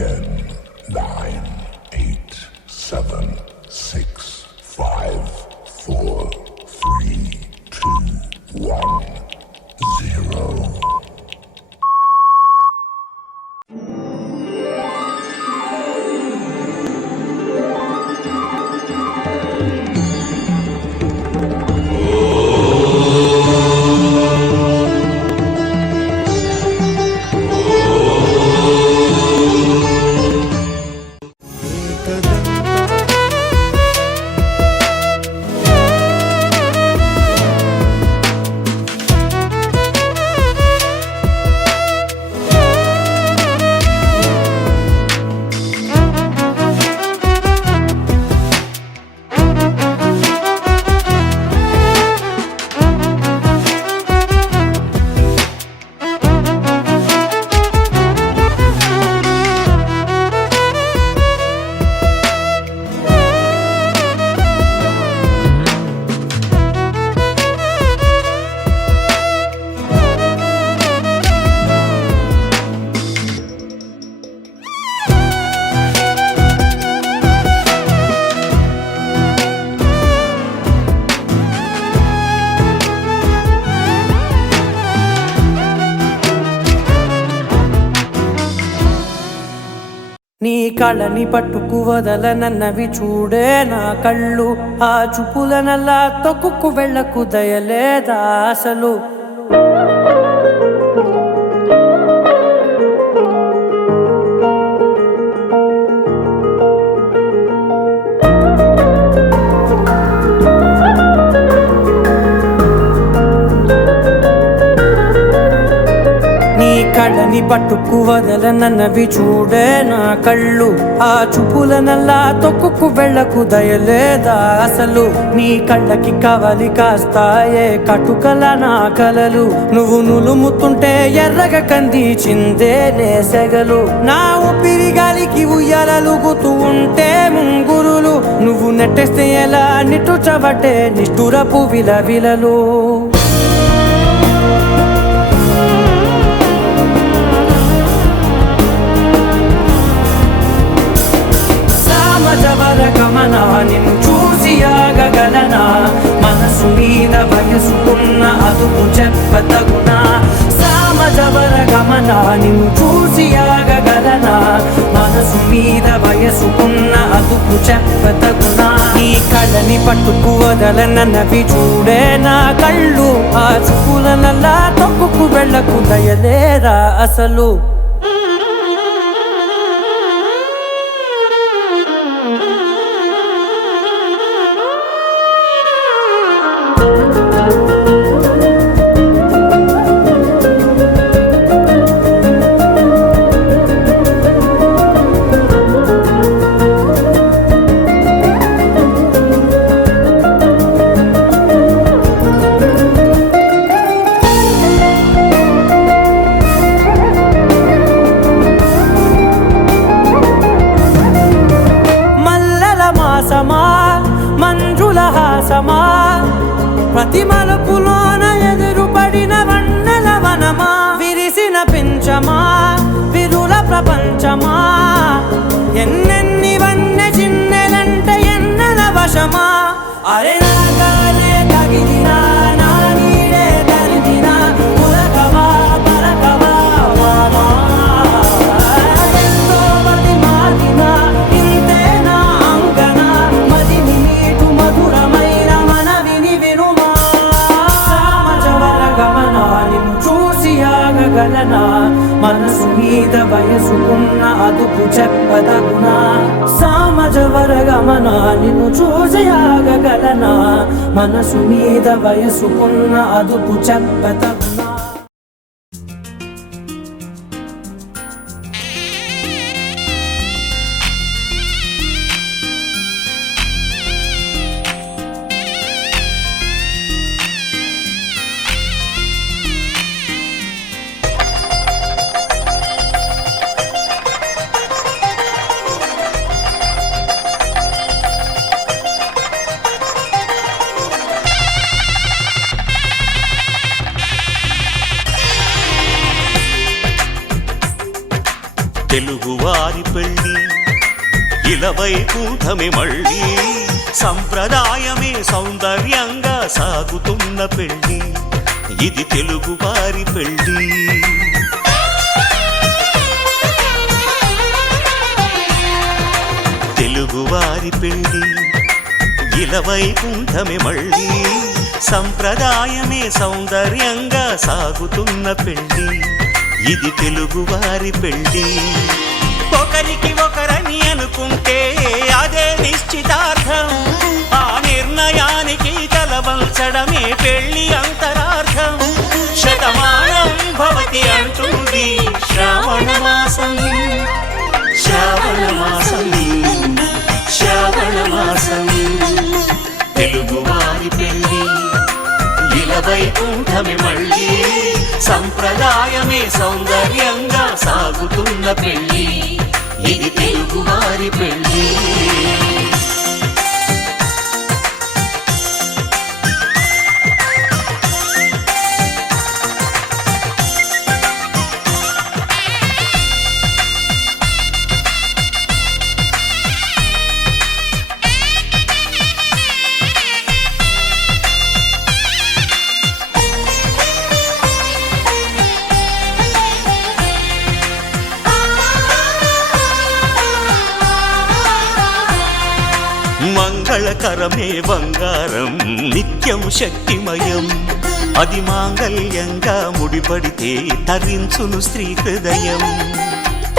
10, 9, 8, 7, 6, 5, 4, 3, 2, 1, 0. నీ కళ్ళని పట్టుకు వదలనన్నవి చూడే నా కళ్ళు, ఆ చూపులనల్లా తొక్కుకు వెళ్ళకు దయలేదా అసలు. కళ్ళని పట్టుకు వదలనన్నవి చూడే నా కళ్ళు, ఆ చూపులనల్లా తొక్కుకు వెళ్ళకు దయలేదా అసలు. నీ కళ్ళకి కవలి కాస్తాయే కటుకల నా కలలు, నువ్వు నులుముతుంటే ఎర్రగ కంది చిందే నేసెగలు. నా ఊపిరి గాలికి ఉయ్యాలలుగుతూ ఉంటే ముంగురులు, నువ్వు నెట్టేస్తే ఎలా నిట్టుచబట్టే నిష్ఠురపు విలవిలలు. గమనా నిన్ను చూసి ఆగగలనా, మనసు మీద వయసుకున్న అదుపు చెప్పతగునా. సామజవర గమనా నిన్ను చూసి ఆగగలనా, మనసు మీద వయసుకున్న అదుపు చెప్పతగునా. నీ కళ్ళని పట్టుకు వదలనన్నవి చూడే నా కళ్ళు, ఆ చూపులనల్లా తొక్కుకు వెళ్ళకు దయలేరా అసలు. మంజుల హాసమా ప్రతి మలుపులోన ఎదురుపడిన వన్నెల వనమా, విరిసిన పించమా విరుల ప్రపంచమా, ఎన్నెన్ని వన్నె చిన్నెలంటే ఎన్నెల వశమా. అరే నాగాలే తగిలినా నా నీడే తరిదినా, పులకవా పలకవా మామా, ఎంతో మది మాదినా ఇంతే నా అంగన, మదిని నీటు మధురమైన మనవిని వినుమా. సామజవర గమనా నిన్ను చూసి ఆగగలనా, మనసు మీద వయసుకున్న అదుపు చెప్పదగునా. సామజవర గమనా నిన్ను చూసి ఆగగలనా, మనసు మీద వయసుకున్న అదుపు చెప్పదగునా. తెలుగువారి పెళ్ళి ఇలవైకుంఠమే మళ్ళీ సంప్రదాయమే సౌందర్యంగా సాగుతున్న పెళ్ళి ఇది తెలుగువారి పెళ్ళి తెలుగువారి పెళ్ళి ఇలవైకుంఠమే మళ్ళీ సంప్రదాయమే సౌందర్యంగా సాగుతున్న పెళ్ళి ఇది తెలుగువారి పెళ్ళి ఒకరికి ఒకరని అనుకుంటే అదే నిశ్చితార్థం ఆ నిర్ణయానికి తలవంచడమే పెళ్ళి అంతరార్థం శతమానం భవతి అంటుంది శ్రావణ మాసం శ్రావణ మాసం శ్రావణ మాసం తెలుగువారి పెళ్ళి ఇలవైకుంఠమే మళ్ళీ సంప్రదాయమే సౌందర్యంగా సాగుతున్న పెళ్ళి ఇది తెలుగువారి పెళ్ళి మంగళకరమే బంగారం నిత్యం శక్తిమయం అది మాంగళ్యంగా ముడిపడితే తరించును స్త్రీ హృదయం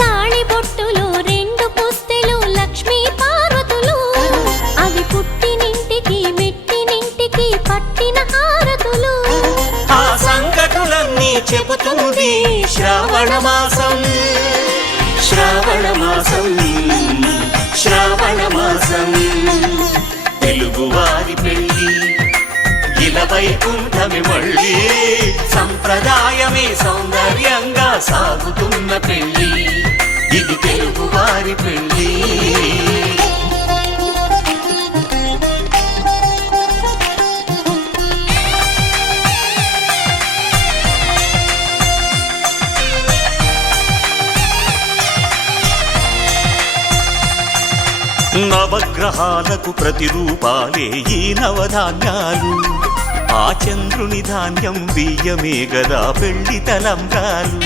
తాళిబొట్టులో రెండు పుస్తెలు లక్ష్మీ పార్వతులు అవి పుట్టినింటికి మెట్టినింటికి పట్టిన హారతులు ఆ సంకటులన్నీ చెబుతుంది శ్రావణ మాసం శ్రావణ మాసం శ్రావణ మాసం తెలుగువారి పెళ్ళి ఇలవైకుంఠమే మళ్ళీ సంప్రదాయమే సౌందర్యంగా సాగుతున్న పెళ్ళి ఇది తెలుగువారి పెళ్ళి నవగ్రహాలకు ప్రతిరూపాలే ఈ నవధాన్యాలు ఆ చంద్రుని ధాన్యం బియ్యమే గదా పెళ్లి తలంబ్రాలు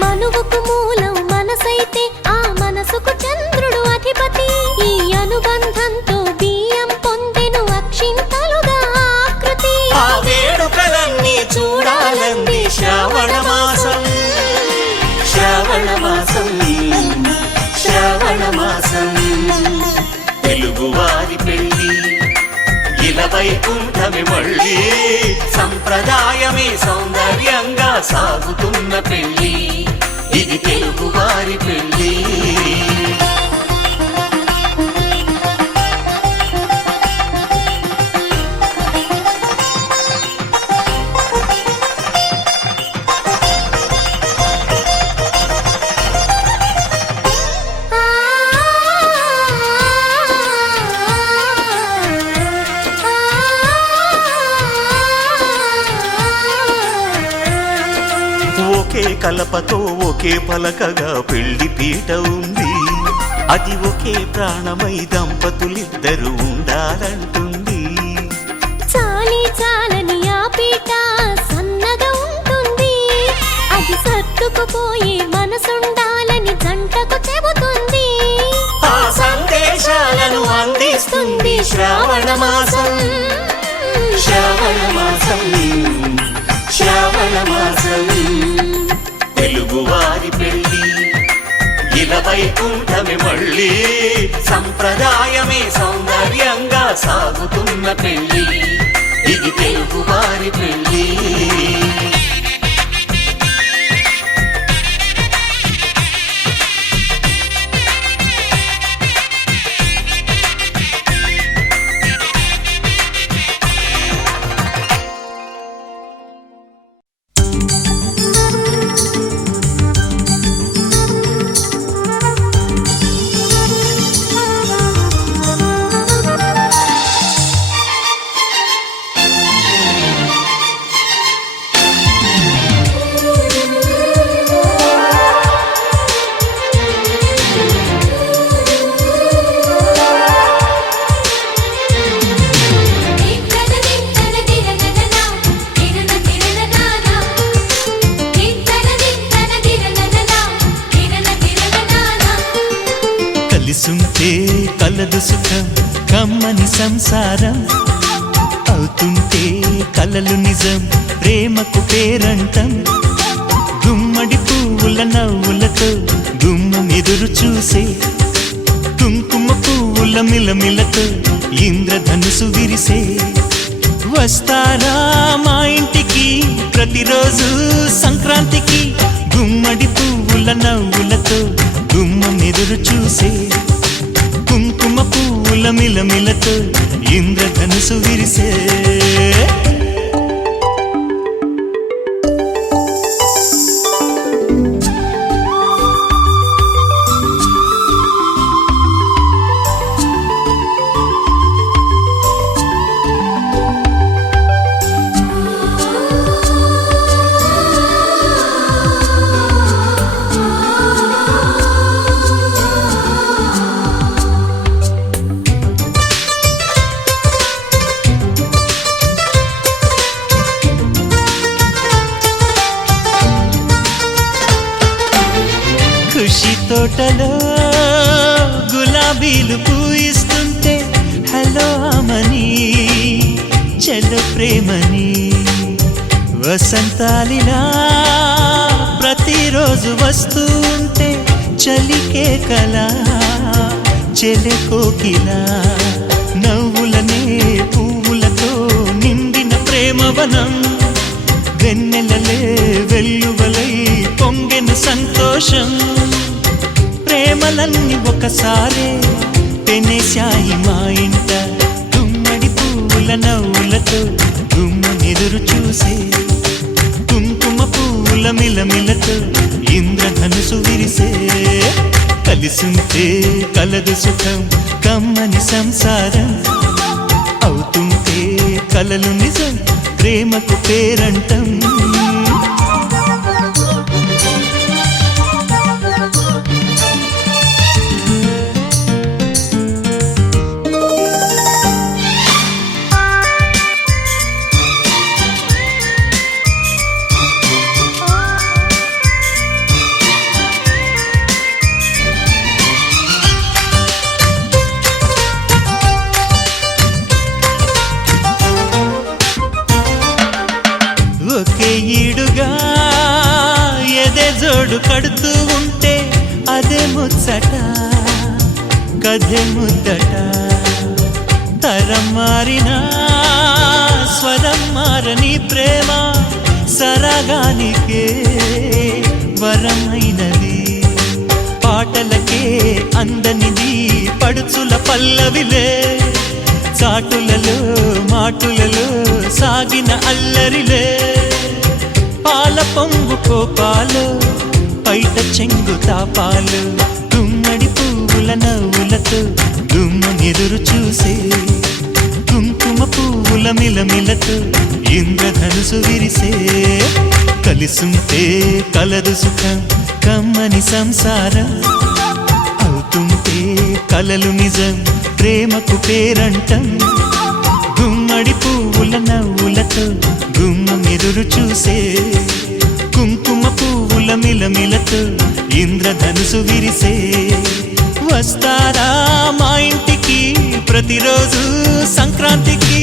మనువుకు మూలం మనసైతే ఆ మనసుకు చంద్రుడు అధిపతి ఈ అనుబంధంతో బియ్యం పొందెను అక్షింతలుగా ఆకృతి ఆ వేడుకలన్నీ చూడాలంది శ్రావణ మాసం శ్రావణ మాసం శ్రావణ మాసం తెలుగువారి పెళ్ళి ఇలవైకుంఠమే మళ్ళీ సంప్రదాయమే సౌందర్యంగా సాగుతున్న పెళ్ళి ఇది తెలుగువారి పెళ్ళి ఒకే కలపతో ఒకే పలకగా పెళ్లి పీట ఉంది అది ఒకే ప్రాణమై దంపతులిద్దరూ ఉండాలంటుంది చాలి చాలని ఆ పీట సన్నగా ఉంటుంది అది సర్దుకుపోయే మనసుండాలని జంటకు చెబుతుంది ఆ సందేశాలను అందిస్తుంది శ్రావణ మాసం శ్రావణ మాసం శ్రావణ మాసం తెలుగువారి పెళ్ళి ఇలవైకుంఠమే మళ్ళీ సంప్రదాయమే సౌందర్యంగా సాగుతున్న పెళ్ళి ఇది తెలుగువారి పెళ్ళి సుఖం కమ్మని సంసారం అవుతుంటే కలలు నిజం ప్రేమకు పేరంటం గుమ్మడి పువ్వుల నవ్వులతో గుమ్మం ఎదురు చూసే కుంకుమ పువ్వుల మిలమిలతో ఇంద్రధనుసు విరిసే వస్తారా మా ఇంటికి ప్రతిరోజు సంక్రాంతికి గుమ్మడి పువ్వుల నవ్వులతో గుమ్మం ఎదురు చూసే కుంకుమ పువ్వుల మిలమిలతో ఇంద్రధనుసు విరిసే ఖుషి తోటలో గులాబీలు పూయిస్తుంటే హలో అమని చెల్లు ప్రేమని వసంతాలిలా ప్రతిరోజు వస్తూ ఉంటే చలికే కలా చెలె కోకిలా నవ్వులనే పువ్వులతో నిండిన ప్రేమవనం వెన్నెలలే వెల్లువలై పొంగెన సంతోషం ప్రేమలన్నీ ఒకసారే పెనేశాయి మా ఇంట గుమ్మడి పువ్వుల నవ్వులతో గుమ్మనెదురు చూసే కుంకుమ పువ్వుల మిలమిలతో ఇంద్రధనుసు విరిసే కలిసుంటే కలదు సుఖం కమ్మని సంసారం అవుతుంటే కలలు నిజం ప్రేమకు పేరంటం ఒకే ఈడుగా ఎదే జోడు కడుతూ ఉంటే అదే ముచ్చట కథే ముద్దట తరం మారినా స్వరం మారని ప్రేమ సరగానికే వరమైనది పాటలకే అందనిది పడుచుల పల్లవిలే చాటులలో మాటులలో సాగిన అల్లరిలే పాల పొంగు కోపాలు పైట చెంగు తాపాలు గుమ్మడి పువ్వుల నవ్వులతో గుమ్మం ఎదురు చూసే కుంకుమ పువ్వుల మిలమిలతో ఇంద్రధనుసు విరిసే కలిసుంటే కలదు సుఖం కమ్మని సంసారం అవుతుంటే కలలు నిజం ప్రేమకు పేరంటం గుమ్మడి పువ్వుల నవ్వులతో గుమ్మం ఎదురు చూసే కుంకుమ పువ్వుల మిలమిలతో ఇంద్రధనుసు విరిసే వస్తారా మా ఇంటికి ప్రతిరోజు సంక్రాంతికి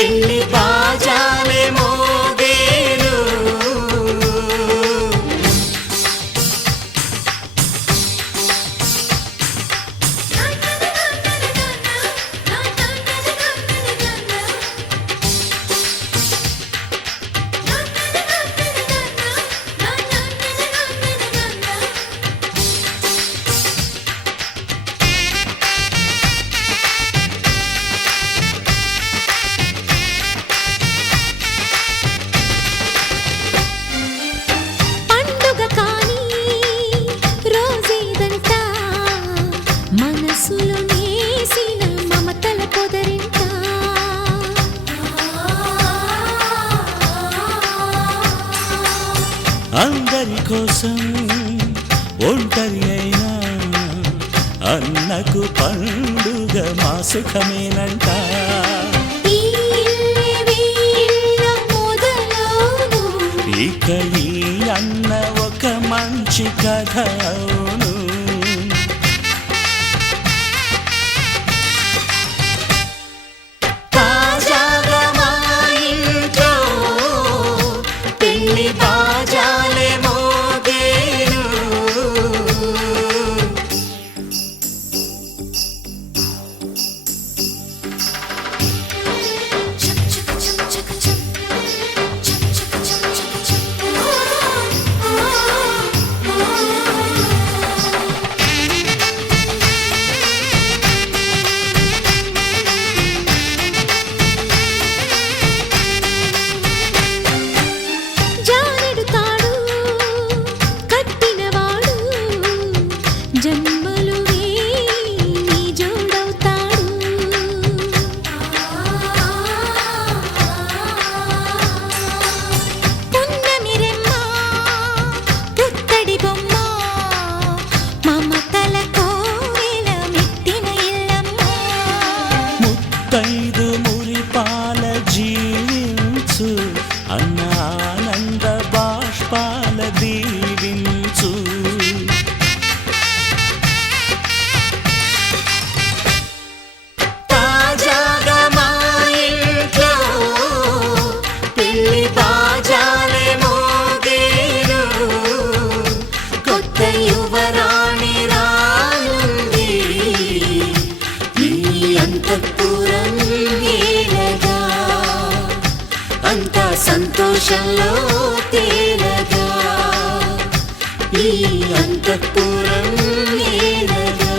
పెళ్లి బాజాలే మోగేను పండుగ కాని రోజేదంట మనసులో నేసిన మమతల పొదరింట అందరి కోసం ఒంటరి అయినా అన్నకు పండుగ మా సుఖమేనంట ఈ ఇల్లే వీళ్ళ మొదలవును ఇక ఈ అన్న ఒక మంచి కథ అవును తాజాగా మా ఇంట్లో పెళ్లి బాజాలే మోగేను జానెడు తాడు కట్టినవాడు జన్మలు నీ జోడవుతాడు పున్నమి రెమ్మ పుత్తడి బొమ్మ మమతల కోవెల మెట్టిన ఇల్లమ్మ ముత్తైదు మురిపాల జీవించు అన్న ఆనంద బాష్పాల దీవించు తాజాగా మా ఇంట్లో పెళ్లి బాజాలే మోగేను కొత్త యువరాణి రానుంది ఈ అంతఃపురం ఏలగా అంతా సంతోషంలో తేలగా ఈ అంతఃపురం ఏలగా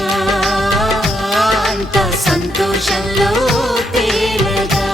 అంతా సంతోషంలో తేలగా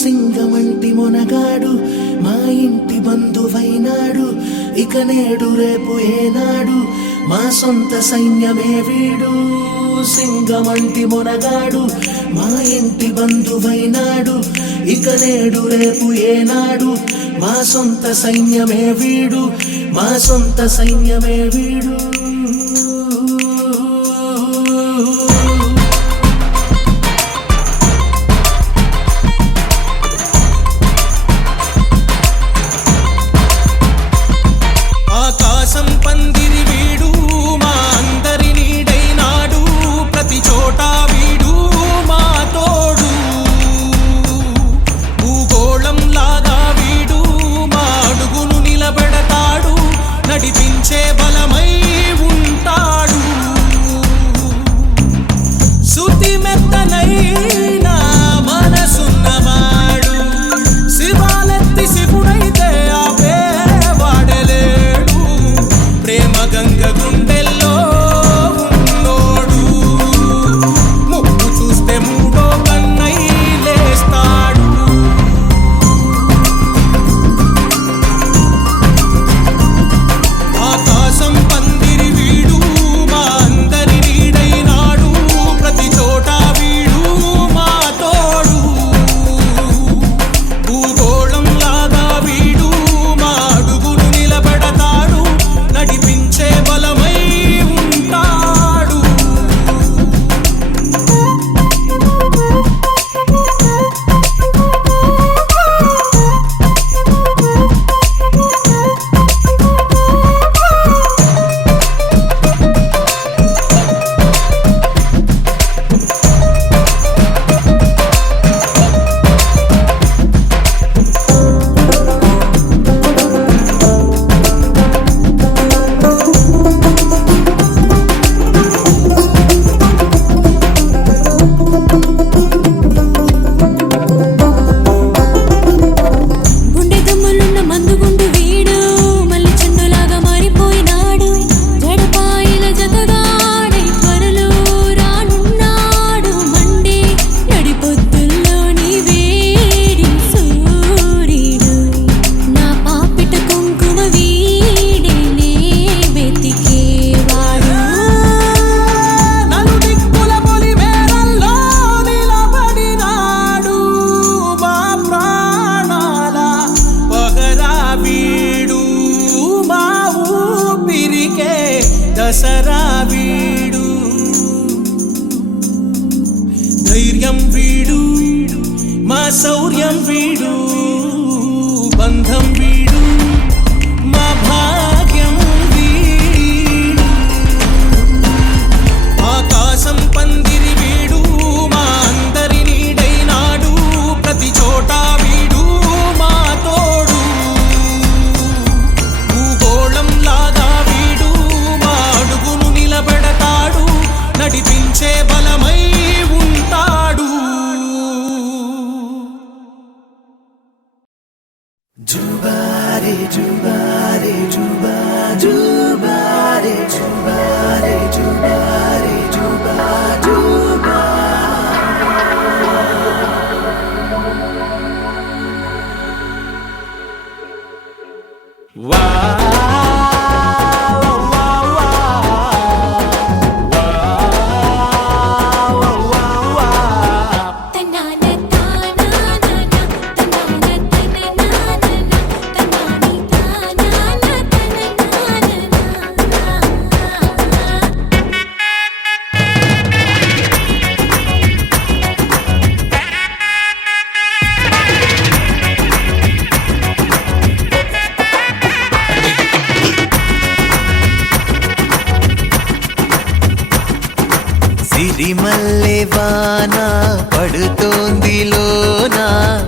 సింగమంటి మొనగాడు మా ఇంటి బంధువైనాడు ఇక నేడు రేపు ఏనాడు మా సొంత సైన్యమే వీడు సింగమంటి మొనగాడు మా ఇంటి బంధువైనాడు ఇక నేడు రేపు ఏనాడు మా సొంత సైన్యమే వీడు మా సొంత సైన్యమే వీడు ఆకాశం పందిరి వీడు మా అందరి నీడైనాడు ప్రతి చోట వీడు మా తోడు భూగోళం లాగా వీడు మా అడుగును నిలబెడతాడు నడిపించే బలమై దసరా వీడు ధైర్యం వీడు మా శౌర్యం వీడు బంధం వీడు మా భాగ్యం వీడు ఆకాశం పందిరి వీడు మా అందరి నీడైనాడు ప్రతి చోట వీడు మా తోడు భూగోళం లాగా వీడు మా అడుగును నిలబెడతాడు నడిపించే బలమై ఉంటాడు జుబారే జుబారే జుబా జుబారే జుబారే జుబారే జుబా జుబా తన్నాన తానానా తన్నాన తననానా తన్నాని తానానా తననానా సిరిమల్లె వాన పడుతోంది లోన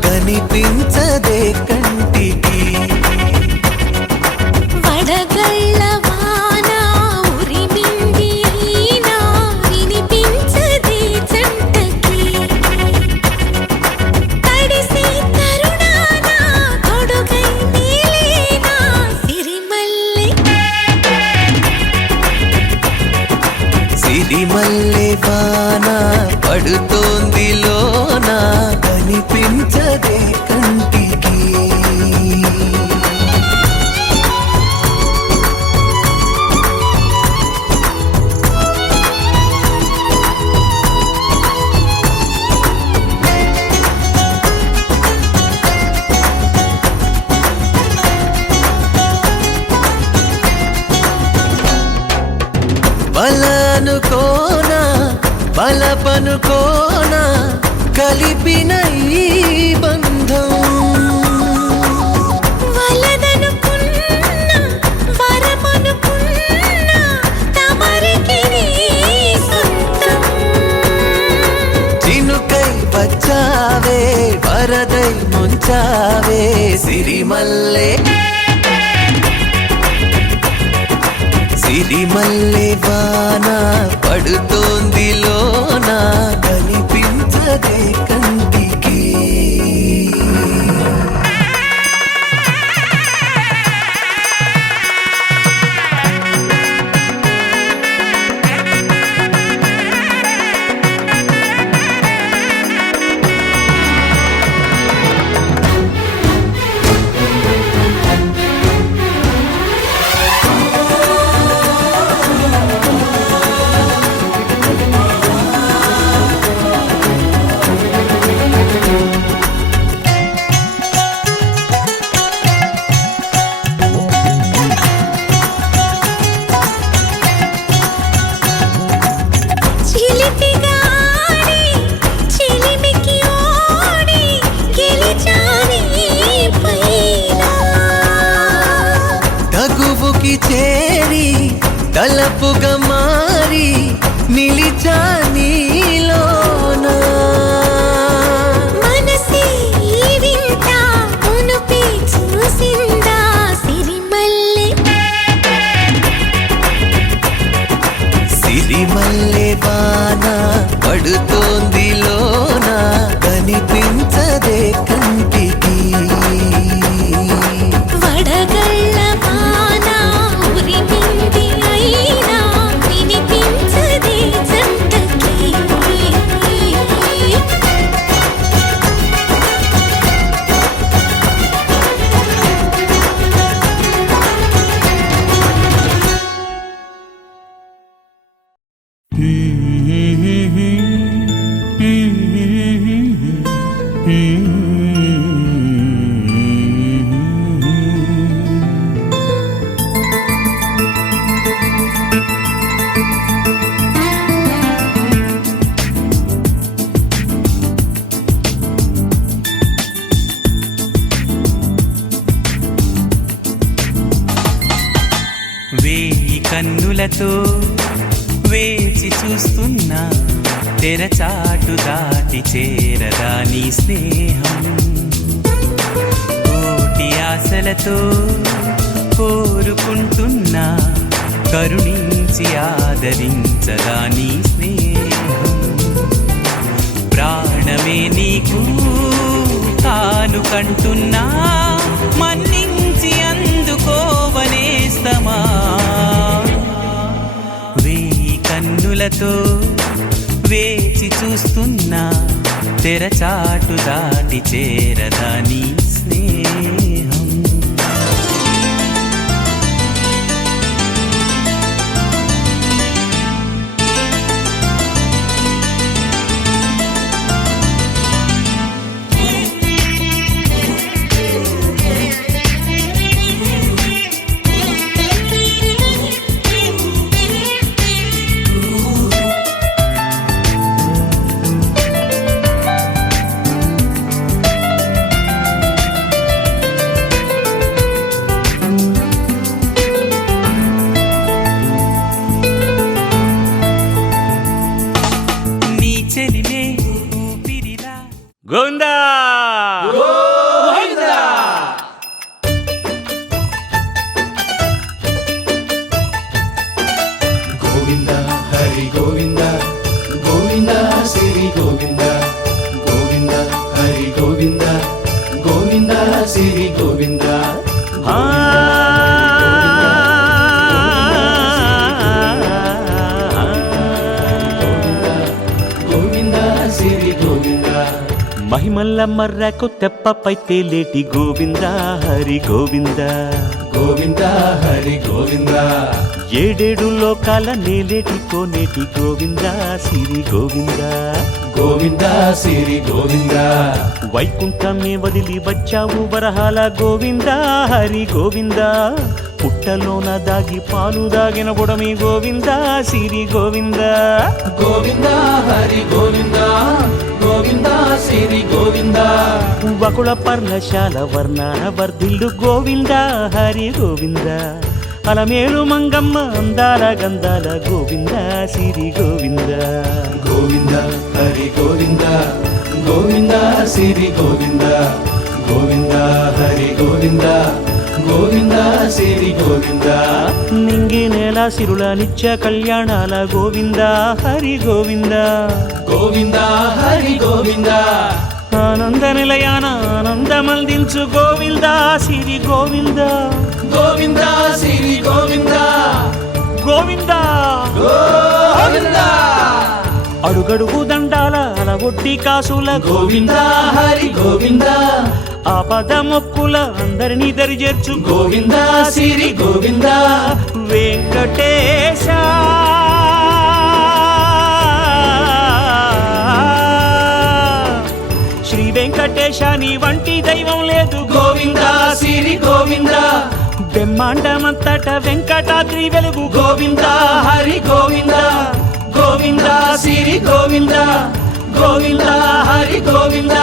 కనిపించదే కంటికి వడగళ్ళ వాన ఉరిమింది అయినా వినిపించదే జంటకి తడిసి తరుణాన కొడుకై నీలేనా సిరిమల్లె సిరిమల్లె వాన పడుతోంది లోన కనిపించదే కంటికి బలనుకోనా బలపనుకోనా కలిపిన ఈ బంధం వలదనుకున్నా వరమనుకున్నా తమరికి నీ సొంతం చినుకై వచ్చావే వరదై ముంచావే సిరిమల్లె సిరిమల్లె వాన పడుతోంది లోన కనిపించదే కంటికి చిలిపిగా ఆడి చిలిమికి ఓడి గెలిచాని పైన తగువుకి చేరి తలపుగా మారి నిలిచా నీలోన మనసే ఈ వింత ఉనుపి చూసిందా సిరిమల్లె సిరిమల్లె వాన పడుతోంది లోన కనిపించదే కంటికి వడగళ్ళ వాన ఉరిమింది అయినా వినిపించదే జంటకి కన్నులతో వేచి చూస్తున్నా తెరచాటు దాటి చేరదా నీ స్నేహం కోటి ఆశలతో కోరుకుంటున్నా కరుణించి ఆదరించదా నీ స్నేహం ప్రాణమే నీకు కానుకంటున్నా మన్నించి అందుకోవనేస్తమా వేయి కన్నులతో వేచి చూస్తున్నా తెరచాటు దాటి చేరదా నీ స్నేహం గోవిందా గోవింద హరి గోవింద గోవింద శ్రీ గోవింద గోవింద హరి గోవింద గోవింద శ్రీ గోవింద గోవింద శ్రీ గోవింద మహిమల్ల మర్రకు తెప్పపై తేలేటి గోవింద హరి గోవింద గోవింద హరి గోవింద ఏడేడు లోకాల నేలేటి కోనేటి గోవింద సిరి గోవింద గోవింద శ్రీ గోవింద వైకుంఠమే వదిలి వచ్చావు వరహాల గోవింద హరి గోవింద పుట్టలోన దాగి పాలు దాగిన బుడమి గోవింద సిరి గోవింద గోవింద హరి గోవింద గోవింద శ్రీ గోవింద వకుళ పర్ణశాల వర్ణాన వర్ధిల్లు గోవింద హరి గోవింద అలమేలు మంగమ్మ అందాల గంధాల గోవింద సిరి గోవింద గోవింద హరి గోవింద గోవింద శ్రీ గోవింద గోవింద హరి గోవింద గోవింద శ్రీ గోవింద నింగి నేల సిరుల నిత్య కళ్యాణాల గోవింద హరి గోవింద గోవింద హరి గోవింద ఆనంద నిలయాన ఆనందమందించు గోవింద సిరి గోవింద గోవింద శ్రీ గోవింద గోవింద గోవింద అడుగడుగు దండాల అలగొట్టి కాసుల గోవింద హరి గోవింద ఆపద మొక్కుల అందరినీ దరిచేర్చు గోవింద శ్రీ గోవింద వెంకటేశ శ్రీ వెంకటేశ నీ వంటి దైవం లేదు గోవింద శ్రీ గోవింద బ్రహ్మాండమంతట వెంకటాద్రి వెలుగు గోవింద హరి గోవింద గోవింద శ్రీ గోవింద గోవింద హరి గోవింద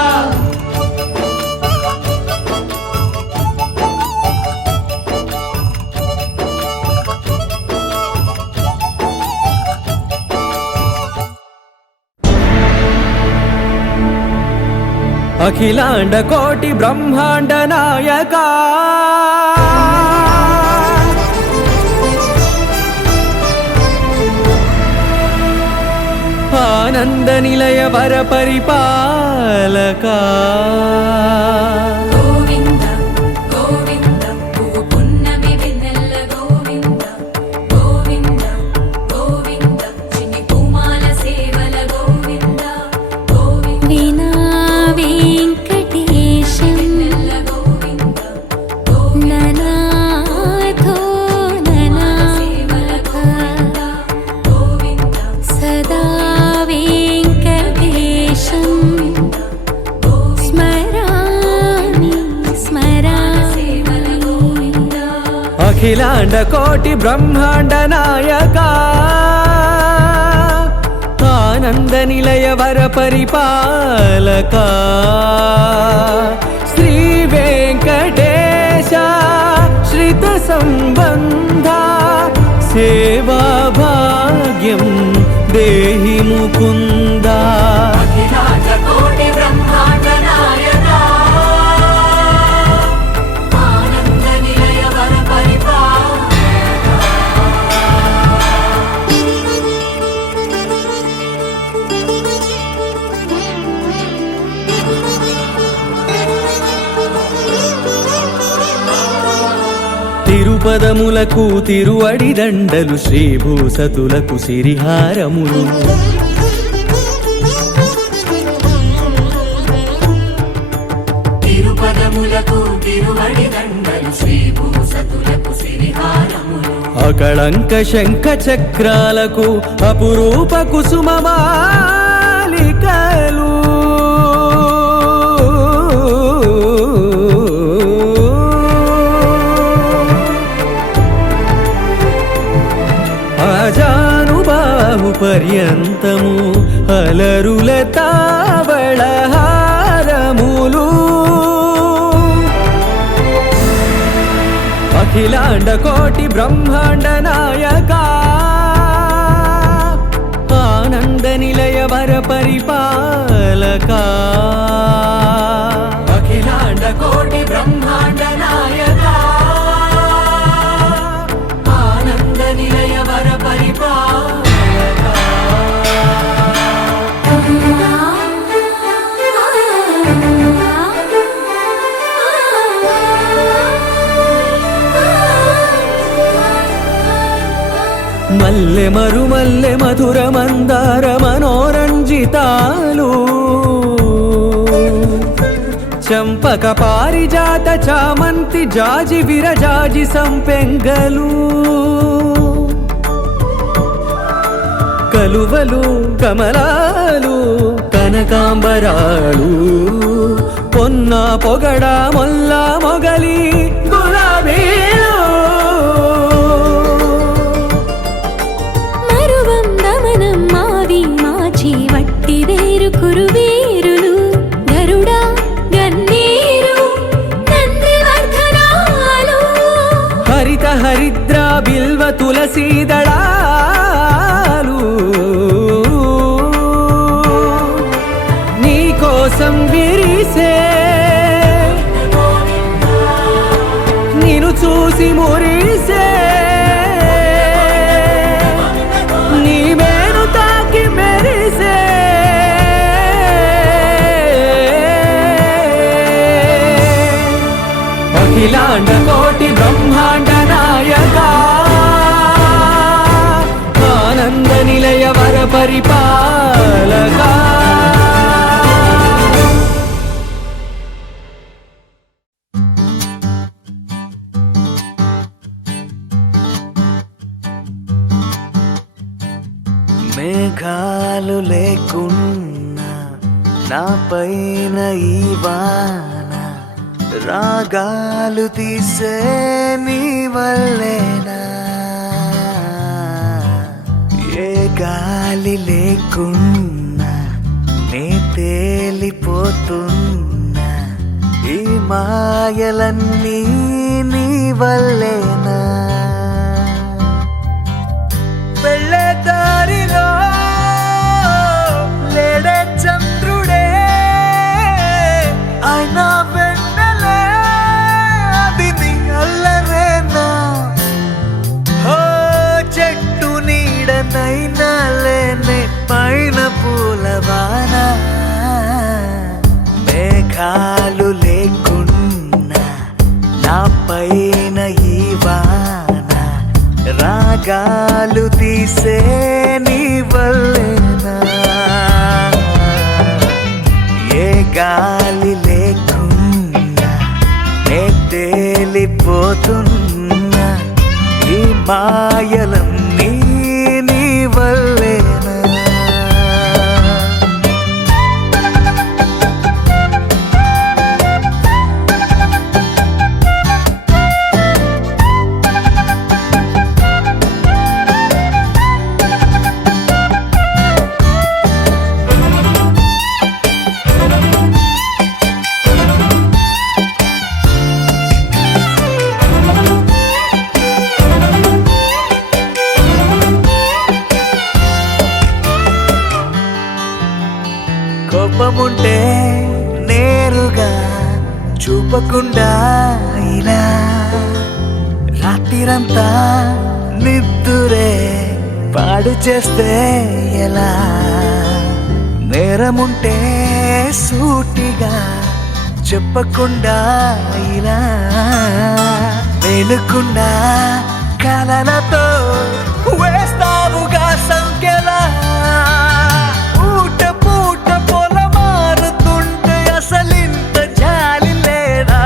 అఖిలాండ కోటి బ్రహ్మాండ నాయక ఆనంద నిలయ వర పరిపాలక గోవింద గోవింద పువ్వు పున్నమి వెన్నెల గోవింద గోవింద గోవింద చిన్ని కుమాల సేవల గోవింద గోవింద వినా వెంకటేశం వెన్నెల గోవింద గోవింద ననాథో సేవల ననాథ గోవింద గోవింద సదా వెంకటేశం స్మరామి సేవల గోవింద అఖిలాండ కోటి బ్రహ్మాండ నాయక ఆనంద నిలయ వర పరిపాలక శ్రీ వెంకటేశ శ్రిత సంబంధ సేవా భాగ్యం దేహి ముకుందా. అఖిలాండ కోటి బ్రహ్మాండ నాయక ఆనంద నిలయ వర తిరుపదములకు తిరువడి దండలు శ్రీభూసతులకు సిరిహారములు. తిరుపదములకు తిరువడి దండలు శ్రీభూసతులకు సిరిహారములు. అకళంక శంఖ చక్రాలకు అపురూప కుసుమమాలికలు. అజానుబాహు పర్యంతము అలరుల తావళహారములు. అఖిలాండ కోటి బ్రహ్మాండ నాయక ఆనంద నిలయ వర పరిపాలక. అఖిలాండ కోటి బ్రహ్మాండ నాయక ఆనంద నిలయ వర పరిపాలక. మల్లె మరుమల్లె మధుర మందార మనోరంజితాలు. చంపక పారిజాత చామంతి జాజి విరజాజి సంపెంగలు. కలువలు కమలాలు కనకాంబరాలు పొన్న పొగడ మొల్ల మొగలి గులాబీలు. మరువందమనం మావి మాచి వట్టి వేరు కురువీరులు. గరుడా గన్నీరు నందివర్ధనాలు. హరిత హరిద్ర బిల్వ తులసీదళాలు నీకోసం విరిసే. నిన్ను చూసి మురిసే. నీ మేను తాకి మెరిసే. అఖిలాండ కోటి బ్రహ్మాండ నాయక ఆనంద నిలయ వర పరిపాలక. మేఘాలు లేకున్నా నా పైన ఈ వాన రాగాలు తీసే నీ వల్లేనా. ఏ గాలి లేకున్నా నే తేలిపోతున్నా ఈ మాయలన్నీ నీ వల్లేనా. వెళ్ళే దారిలో లేడే చంద్రుడే అయినా వెన్నెలే అది నీ అల్లరేనా. హో చెట్టు నీడనైనా లేనే పైన పూలవాన. మేఘాలు లేకున్నా నా పైన ఈ వాన రాగాలు తీసే నీ వల్లేనా. ఏ గాలి లేకున్నా నే తేలిపోతున్నా ఈ మాయలన్నీ నీ వల్లేనా. చూపకుండా ఇలా రాత్రిరంతా నిద్దురే పాడు చేస్తే ఎలా నేరముంటే సూటిగా చెప్పకుండా ఇలా మేలుకుండా కలలతో వేస్తావుగా సంఖ్యలా పూట పూట పొల మారుతుంటే అసలింత జాలి లేదా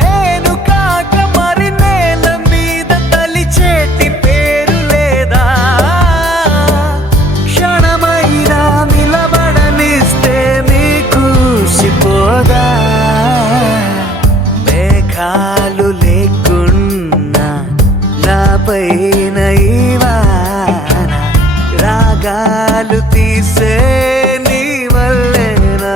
నేను కాక మరి నేల మీద తలిచేటి పేరు లేదా క్షణమైనా నిలబడనిస్తే నీకు సిపోదా మేఘాలు లేకున్నా నాపైన ఈ వాన రాగాలు తీసే నీ వల్లేనా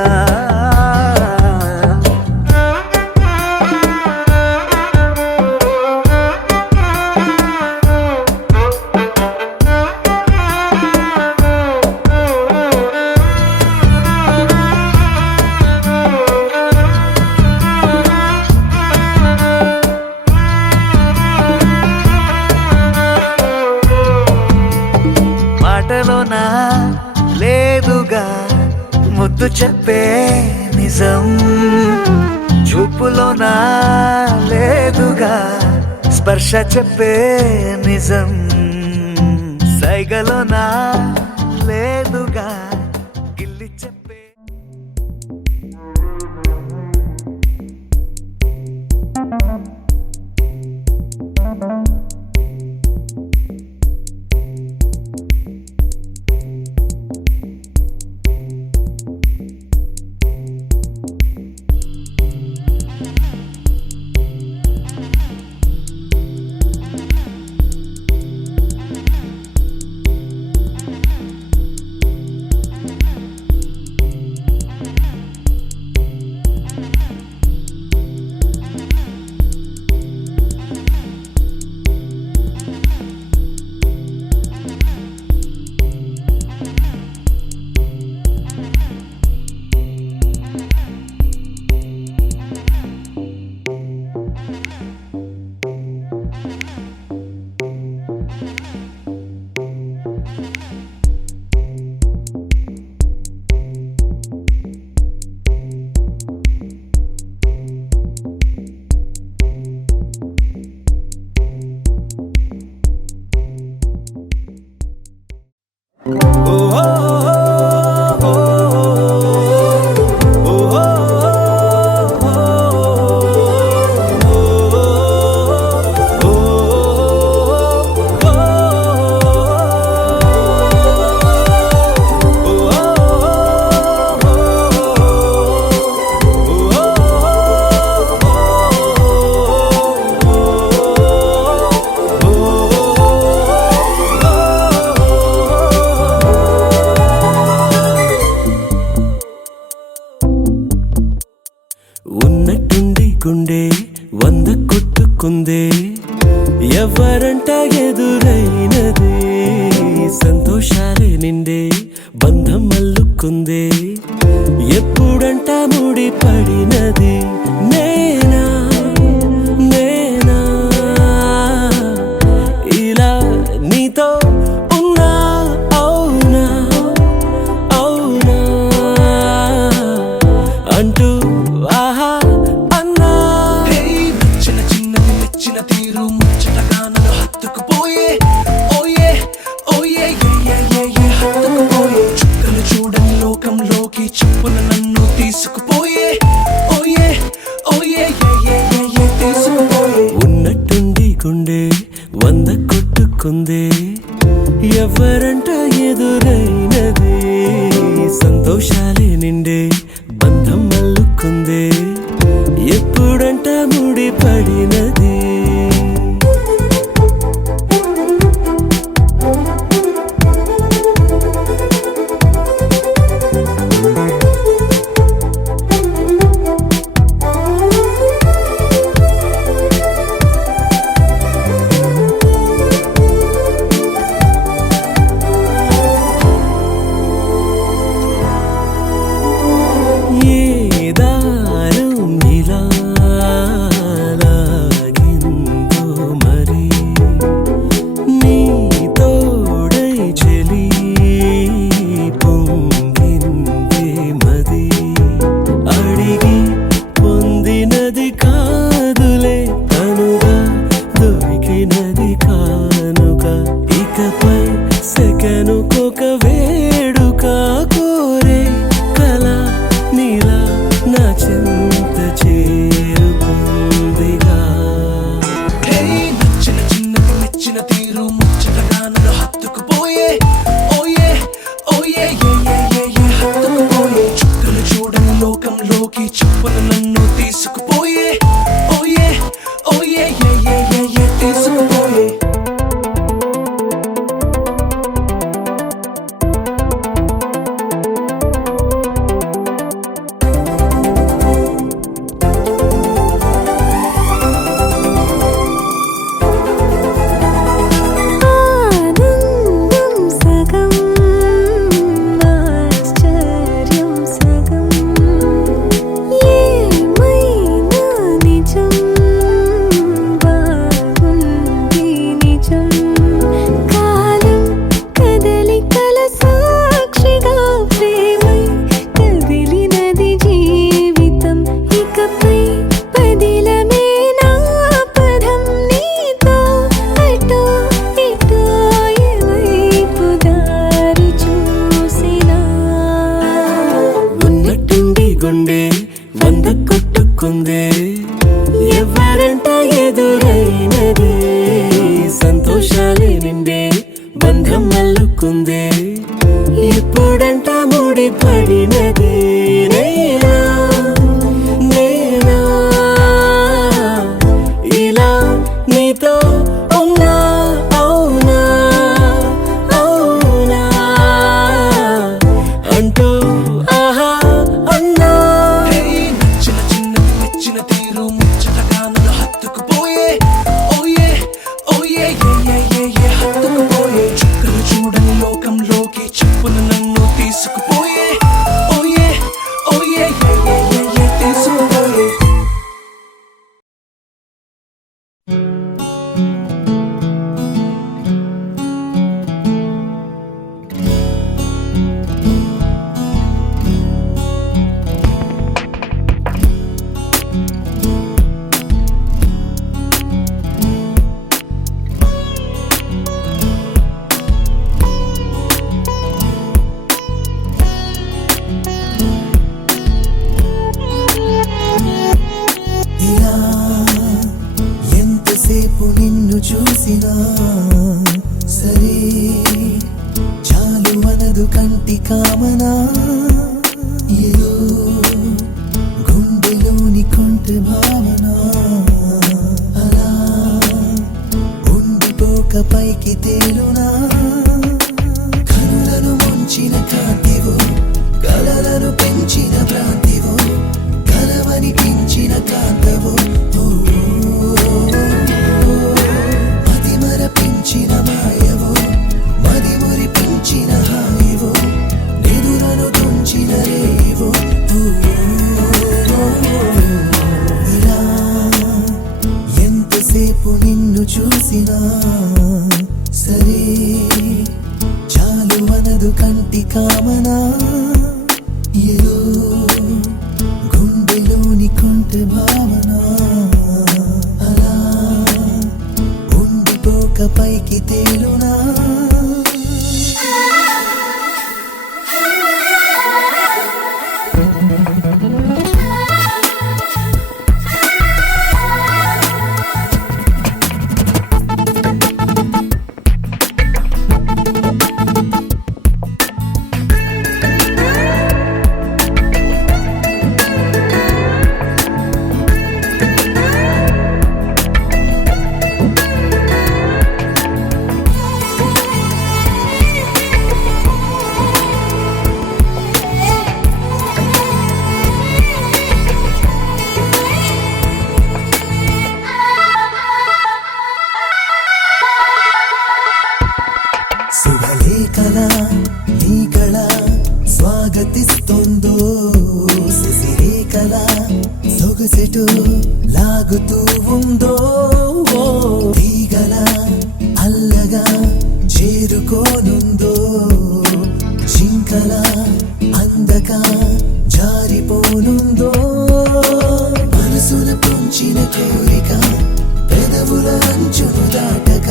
మాటలోనా లేదుగా ముద్దు చెప్పే నిజం చూపులోనా లేదుగా స్పర్శ చెప్పే నిజం సైగలోనా లేదుగా గిల్లి చెప్పే ఉన్నట్టుండి గుండె 100 కొట్టుకుందే ఎవరంట ఎదురైనది సంతోషాలే నిండే బంధం అల్లుకుందే ఎప్పుడంట ముడి పడినది నేనా నేనా ఇలా నీతో ఉన్నా అవునా అవునా అంటూ ఆహా అన్నా చిన్న చిన్నది మెచ్చిన తీరు ముచ్చటగా నన్ను హత్తుకుపోయే ఓయే ఓయే హత్తుకుపోయే చుక్కలు చూడని లోకంలోకి చెప్పున నన్ను తీసుకుపోయే ఓయే ఓయే తీసుకుపోయే ఉన్నట్టుండి గుండె 100 కొట్టుకుందే ఎవరంట ఎదురైనది సంతోషాలే నిండే బంధం అల్లుకుందే ఎప్పుడంట ముడి పడినది ఏ దారం మల్లుకుందే ఎవరంట ఎదురైనదే సంతోషాలే నిండే బంధం మల్లుకుందే ఎప్పుడంట ముడిపడినదే నేనా నేనా ఇలా నీతో ఉన్నా అవునా అవునా అంటూ ఆహా అన్నా నచ్చిన చిన్నది నచ్చిన తీరు ముచ్చటగా నన్ను హత్తుకుపోయే ఓయే ఓయే ఏ హత్తుకుపోయే చుక్కలు చూడని లోకంలోకి చెప్పున నన్ను తీసుకుపోయే ఓయే ఓయే ఏ తీసుకుపోయే ఇలా ఎంతసేపు నిన్ను చూసినా సరే చాలు మనదు కంటి కామనా ఏదో గుండెలోని కొంటె భావన అలా ఉండిపోక పైకి తేలునా కనులను ముంచిన కాంతివో కలలను పెంచిన భ్రాంతివో కలవనిపించిన కాంతవో మది మరపించిన మాయవో మది మురిపించిన హాయివో నిదురను తుంచిన రేవో ఇలా ఎంతసేపు నిన్ను చూసినా సరే చాలు మనదు కంటి కామనా ఏదో గుండెలోని కొంటె భావన అలా ఉండిపోక పైకి తేలునా శుభలేఖల నీకళ స్వాగతిస్తోందో శశిరేఖల సొగసెటు లాగుతూ ఉందో తీగల అల్లగా చేరుకోనుందో జింకల అందగా జారిపోనుందో మనసున పొంచిన కోరిక పెదవుల అంచును దాటక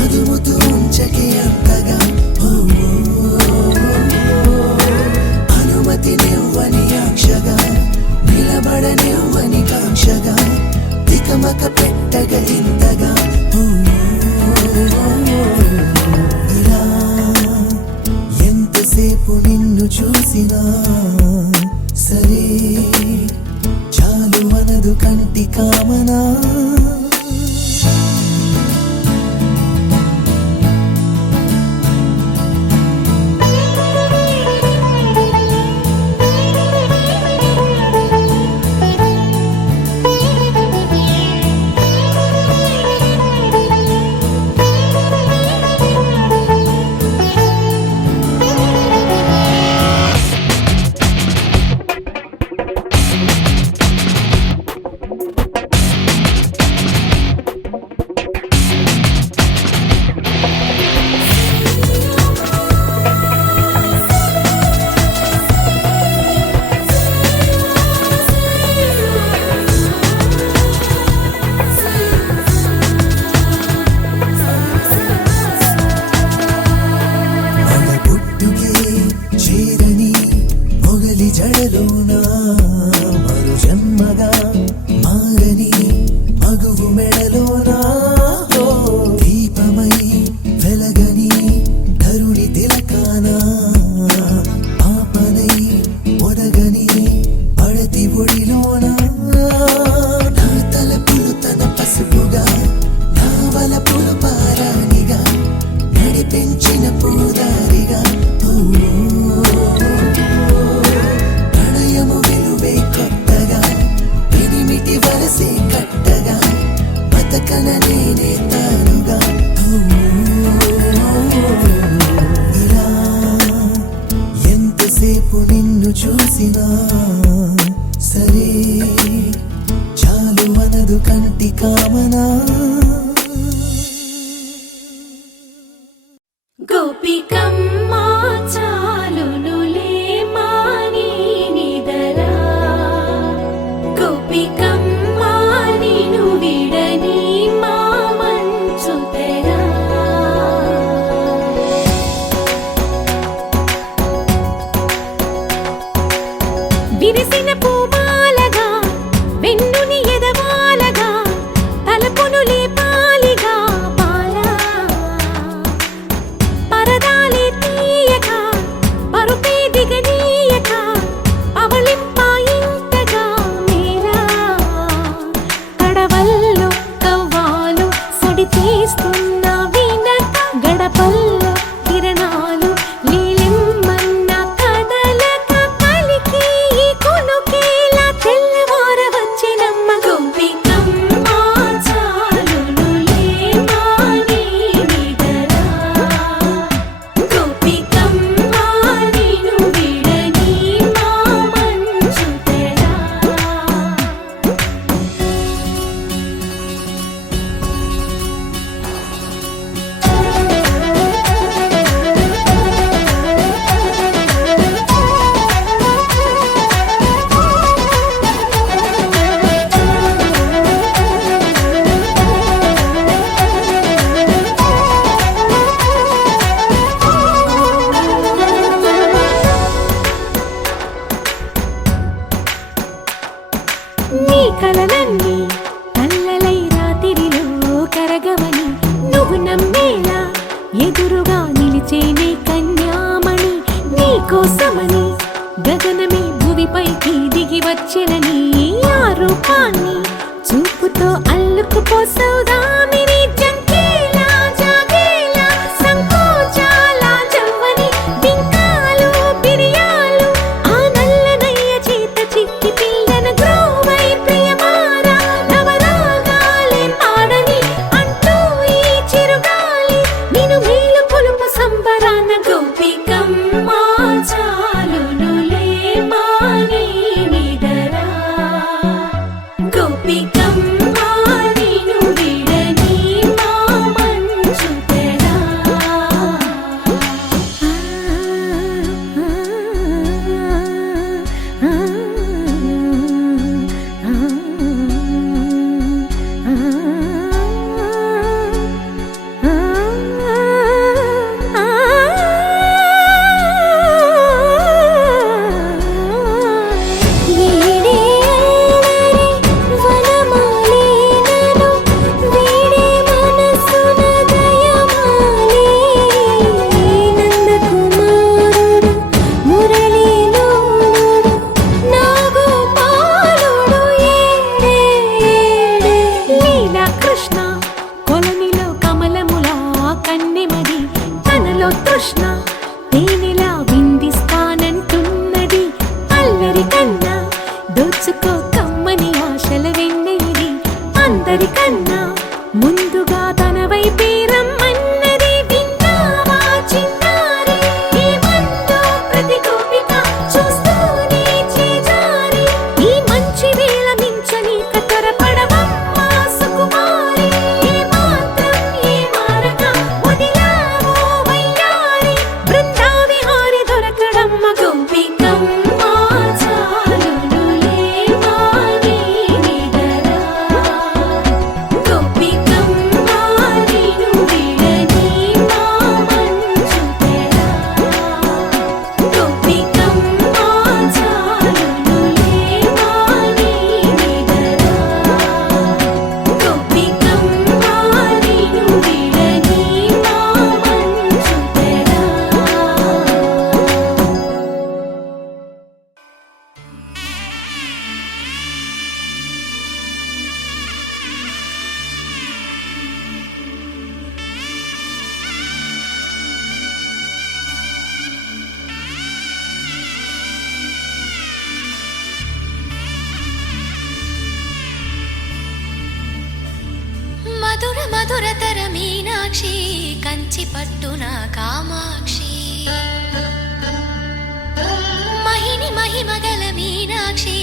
అదుముతూ ఉంచకే అంతగా అనుమతి నివ్వని ఆక్షగా నిలబడనివ్వని కాంక్షగా తికమక పెట్టగా ఇంతగా ఇలా ఎంతసేపు నిన్ను చూసినా సరే చాలు మనదు కంటి కామనా జడలోన మరు జన్మగా గోపికమ్మ చాలునులే మాని నిదరా గోపికమ్మ నిను విడని మా మంచు తెరా విరిసిన పూమాలగా వెన్నుని ఎదవాలగా తలపును లేపాలిగా పాలా పరదాలే తీయక పరుపే దిగనీయక పవళింపాయింతగా మేరా కడవల్లో కవ్వాలు సడి చేస్తున్న వినక గడపల్లో కిరణాలు లీలిమ్మన్న కదలక కలికి కొనుకేలా తెల్లవార వచ్చినమ్మ గోపికమ్మ చాలునులే మాని నిదరా గోపికమ్మ నిను విడని మా మంచు తెరా నీ కలలన్నీ కల్లలై రాత్రిలో కరగవని నువ్వు నమ్మేలా ఎదురుగా నిలిచేనే కన్యామణి నీ కోసమని గగనమే భువిపైకి దిగి వచ్చెనని ఆ రూపాన్ని చూపుతో అల్లుకుపోసౌదామిని జంకేలా జాగేలా సంకోచాల జవ్వని బింకాలు బిరియాలు ఆ నల్లనయ్య చేత చిక్కి పిల్లన గ్రోవై ప్రియమారా నవరాగాలే పాడని అంటూ ఈ చిరుగాలి నిన్ను మేలు కొలుపు సంబరాన గోపికమ్మ చాలునులే మాని నిదరా గోపికమ్మ నిను విడని మా మంచు తెరా కృష్ణ కొలనిలో కమలములా కన్నెమది తనలో తృష్ణ తేనెలా విందిస్తానంటున్నది అల్లరి కన్నా దోచుకో కమ్మని ఆశల వెన్నెయిది అందరికన్నా ముందుగా తన వైపే రమ్మన్నది విన్నావా చిన్నారి ఏమందో ప్రతి గోపిక చూస్తూనే చేజారి ఈ మంచి వేళ మించని కతరపడవమ్మ సుకుమారి ఏ మాత్రం ఏ మారక వదిలావో వయ్యారి బృందావిహారి దొరకడమ్మ గోపికమ్మ చాలునులే మాని నిదరా గోపికమ్మ నిను విడని మా మంచు తెరా గోపికమ్మ చాలునులే మాని నిదరా గోపికమ్మ నిను విడని మా మంచు తెరా మధుర మధురతర మీనాక్షి కంచి పట్టున కామాక్షి మహిని మహిమగల మీనాక్షి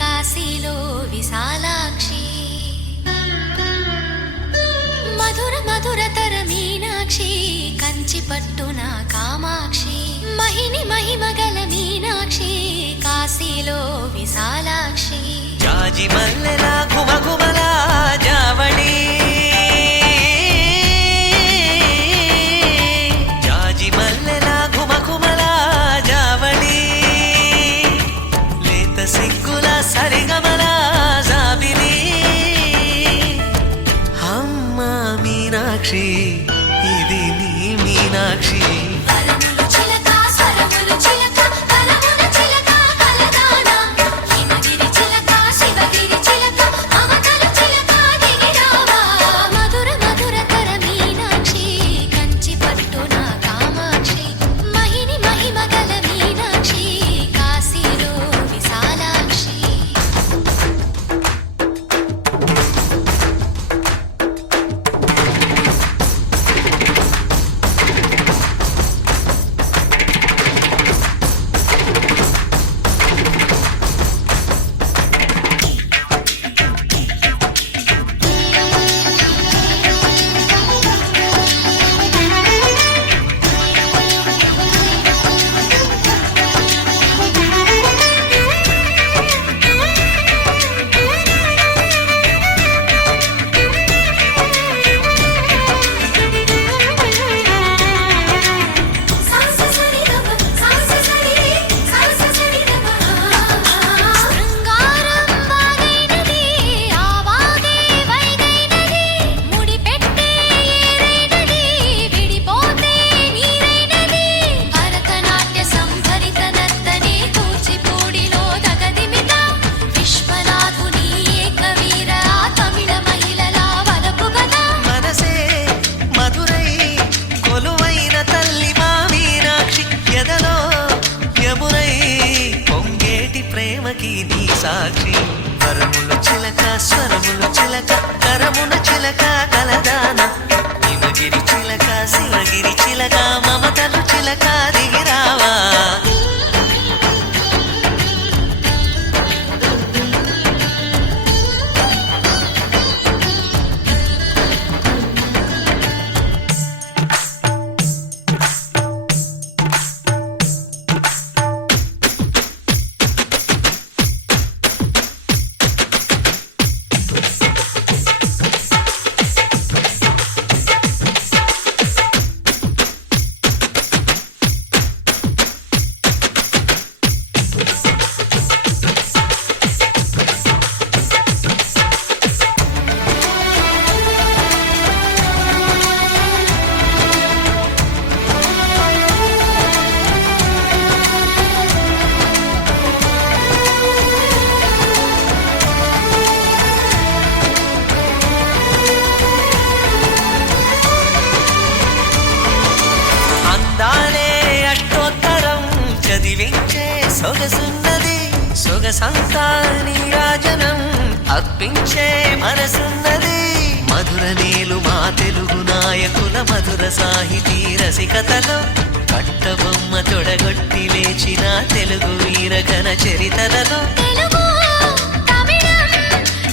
కాశీలో విశాలాక్షి మధుర మధురతర మీనాక్షి కంచి పట్టున కాశీలో విశాలాక్షి జాజి మల్లెల ఘుమఘుమల జావళి జాజి మల్లెల ఘుమఘుమల జావళి లేత సిగ్గుల సరిగమల జాబిలి అమ్మ మీనాక్షి ఇది నీ మీనాక్షి వరములు చిలక స్వరములు చిలక కలమున చిలక కలదాన హిమగిరి చిలక శివగిరి చిలక మమతలు చిలక దిగిరావా మధుర మధుర తర మీనాక్షి కంచి పట్టున కామాక్షి మహిని మహిమగల మీనాక్షి కాశీలో విశాలాక్షి శృంగారం వాగైనది ఆవాగే వైగైనది ముడిపెట్టే ఏరైనది విడిపోతే నీరైనది భరతనాట్య సంభరిత నర్తనే కూచిపూడిలో దగదిమిత విశ్వనాథుని ఏకవీర తమిళ మహిళల వలపు గదా మనసే మధురై కొలువైన తల్లి మా మీనాక్షి ఎదలో యమునై పొంగేటి ప్రేమకి నీ సాక్షి వరములు చిలక స్వరములు చిలక కరమున చిలక కలదాన హిమగిరి చిలక శివగిరి చిలక మమతలు చిలక దిగిరావా అందాలే అష్టోత్తరం చదివించే సొగసున్నది సొగసంతా నీరాజనం అర్పించే మనసున్నది మధుర నీలు మా తెలుగు నాయకుల మధుర సాహితీ రసికతలో కట్టబొమ్మ తొడగొట్టి లేచిన తెలుగు వీర ఘన చరితలలో తెలుగు తమిళం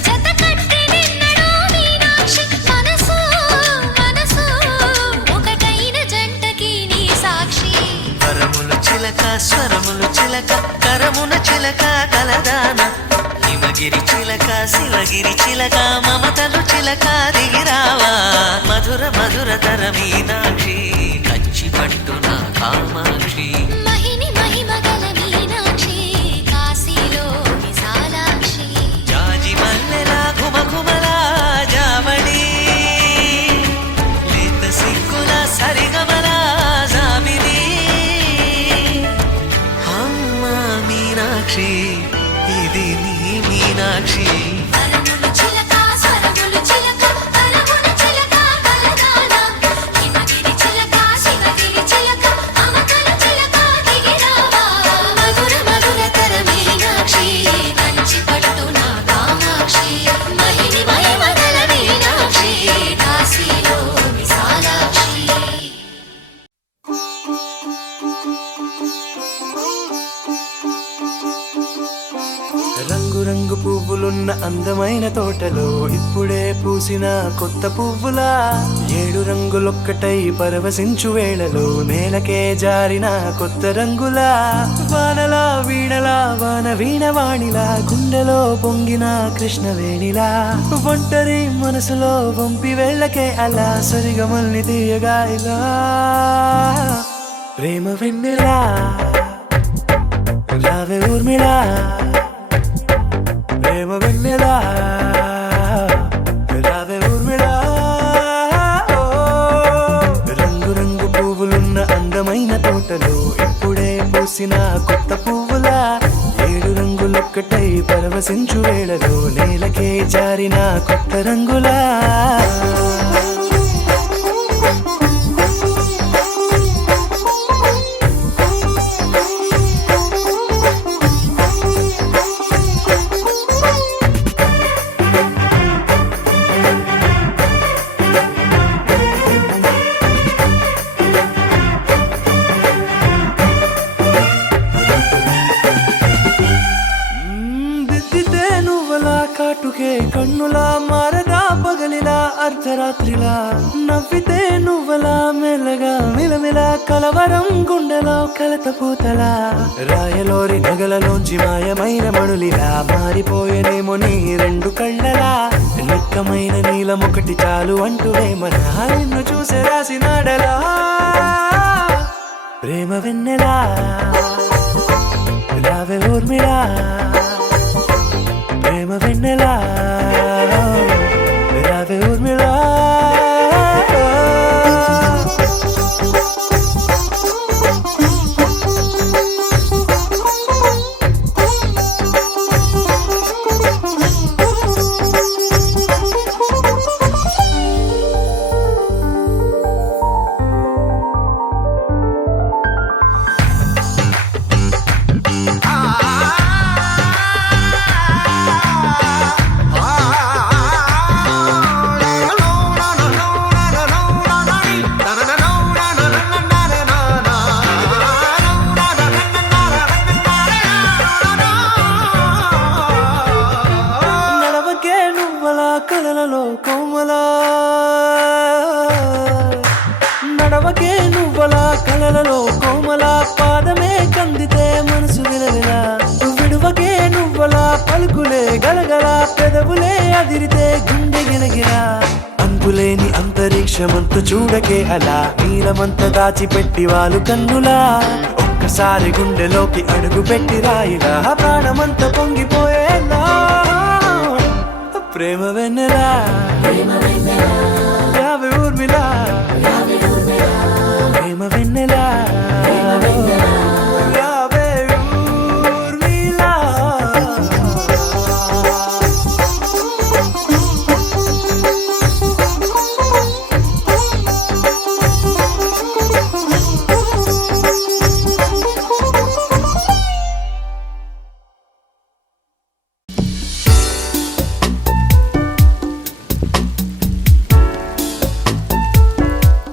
జతకట్టి నిన్నడో మీనాక్షి మనసు మనసు ఒకటైన జంటకి నీ సాక్షి వరములు చిలక స్వరములు చిలక కరమున చిలక కలదాన హిమగిరి చిలక శివగిరి చిలక మమతలు చిలక దిగిరావా మధుర మధుర తర మీనాక్షి కంచి పట్టున కామాక్షి మహిని మహిమగల మీనాక్షి కాశీలో విశాలాక్షి జాజి మల్లెల ఘుమఘుమల జావళి లేత సిగ్గుల సరిగమల జాబిలి అమ్మ మీనాక్షి ఇది నీ మీనాక్షి వరములు చిలక స్వరములు చిలక కలమున చిలక కలదాన హిమగిరి చిలక శివగిరి చిలక మమతలు చిలక దిగిరావా మధుర మధుర తర మీనాక్షి కంచి పట్టున కామాక్షి మహిని మహిమగల మీనాక్షి కాశీలో విశాలాక్షి రంగు రంగు పువ్వులున్న అందమైన తోటలో ఇప్పుడే పూసిన కొత్త పువ్వులా 7 రంగులొక్కటై పరవశించు వేళలో నేలకే జారిన కొత్త రంగులా వానలా వీణలా వాన వీణవాణిలా గుండెలో పొంగిన కృష్ణవేణిలా ఒంటరి మనసులో వంపి వెళ్ళకే అలా సరిగమల్ని తీయగా ఇలా ప్రేమ వెన్నెలా రావే ఊర్మిళా ప్రేమ వెన్నెలా రావే ఊర్మిళా రంగు రంగు పువ్వులున్న అందమైన తోటలో ఇప్పుడే పూసిన కొత్త పువ్వులా 7 రంగులొక్కటై పరవశించు వేళలో నేలకే జారిన కొత్త రంగులా దిద్దితే నువ్వలా కాటుకే కన్నులా మారదా పగలిలా అర్ధరాత్రిలా నవ్వితే నువ్వలా మెల్లగా మిలమిలా కలవరం గుండెలో కలత పూతలా రాయలోరి నగలలోంచి మాయమైన మణులిలా మారిపోయేనేమో నీ 2 కళ్ళలా నిక్కమైన నీలమొకటి చాలు అంటూ వేమన నిన్ను చూసే రాసినాడలా ప్రేమ వెన్నెలా రావే ఊర్మిళా ప్రేమ వెన్నెలా రావే ఊర్మిళా నడవకే నువ్వలా కలలలో కోమలా నడవకే నువ్వలా కలలలో కోమలా పాదమే కందితే మనసు విలవిలా విడువకే నువ్వలా పలుకులే గలగల పెదవులే అదిరితే గుండె గిలగిలా అంతులేని అంతరిక్షమంత చూడకే అలా నీలమంత దాచిపెట్టి వాళ్ళు కన్నులా ఒక్కసారి గుండెలోకి అడుగు పెట్టి రాయిలా ప్రాణమంత పొంగిపోయేలా ప్రేమ వెన్నెలా రావే ఊర్మిళా